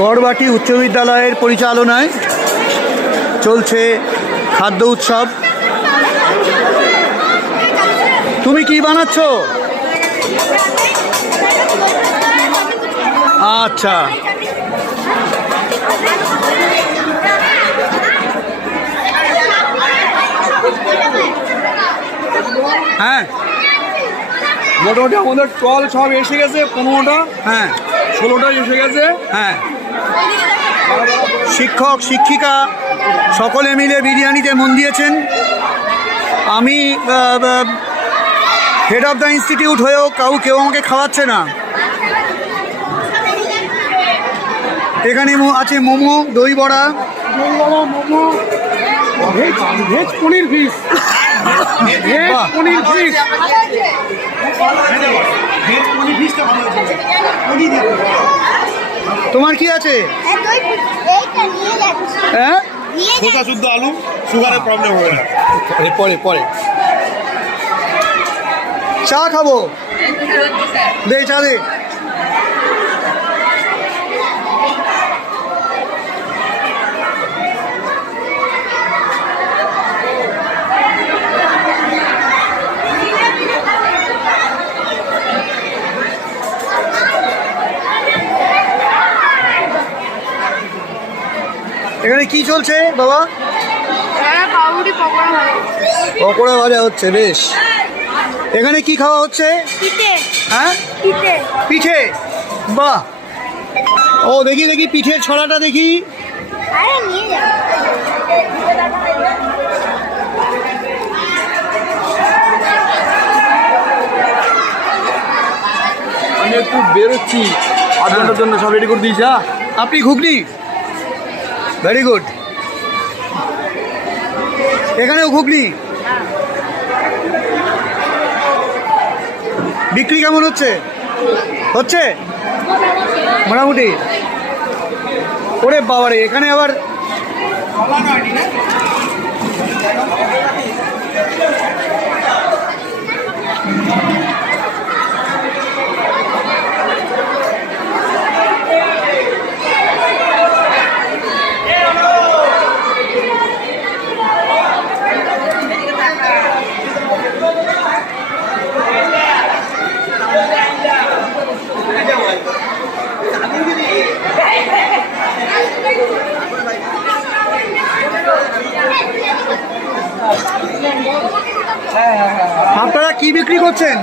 গড়বাটি উচ্চ বিদ্যালয়ের পরিচালনায় চলছে খাদ্য উৎসব। তুমি কি বানাচ্ছ? আচ্ছা, হ্যাঁ মোটামুটি আমাদের টল সব এসে গেছে, 15টা, হ্যাঁ 16টা এসে গেছে। হ্যাঁ, শিক্ষক শিক্ষিকা সকলে মিলে বিরিয়ানিতে মন দিয়েছেন। আমি হেড অফ দ্য ইনস্টিটিউট হয়েও কেউ আমাকে খাওয়াচ্ছে না। এখানে আছে মোমো, দই বড়া, মোমো, ভেজ পনির ফিশ, ভেজ পনির ফিশ। তোমার কি আছে? হ্যাঁ, খোসা শুদ্ধ আলু, সুগারের প্রবলেম হবে না। পরে পরে চা খাবো, দে চা দে। এখানে কি চলছে বাবা? পকোড়া ভাজা হচ্ছে, বেশ। এখানে কি খাওয়া হচ্ছে? হ্যাঁ, পিঠে। বাহ, ও দেখি দেখি পিঠের ছড়াটা দেখি। আমি একটু বেরোচ্ছি, আধ ঘন্টার জন্য সব রেডি করে দিয়েছি। আপনি ঘুগনি, ভেরি গুড। এখানেও ঘুগনি। বিক্রি কেমন হচ্ছে? হচ্ছে মোটামুটি। ওরে বাবারে, এখানে আবার আপনারা কি বিক্রি করছেন?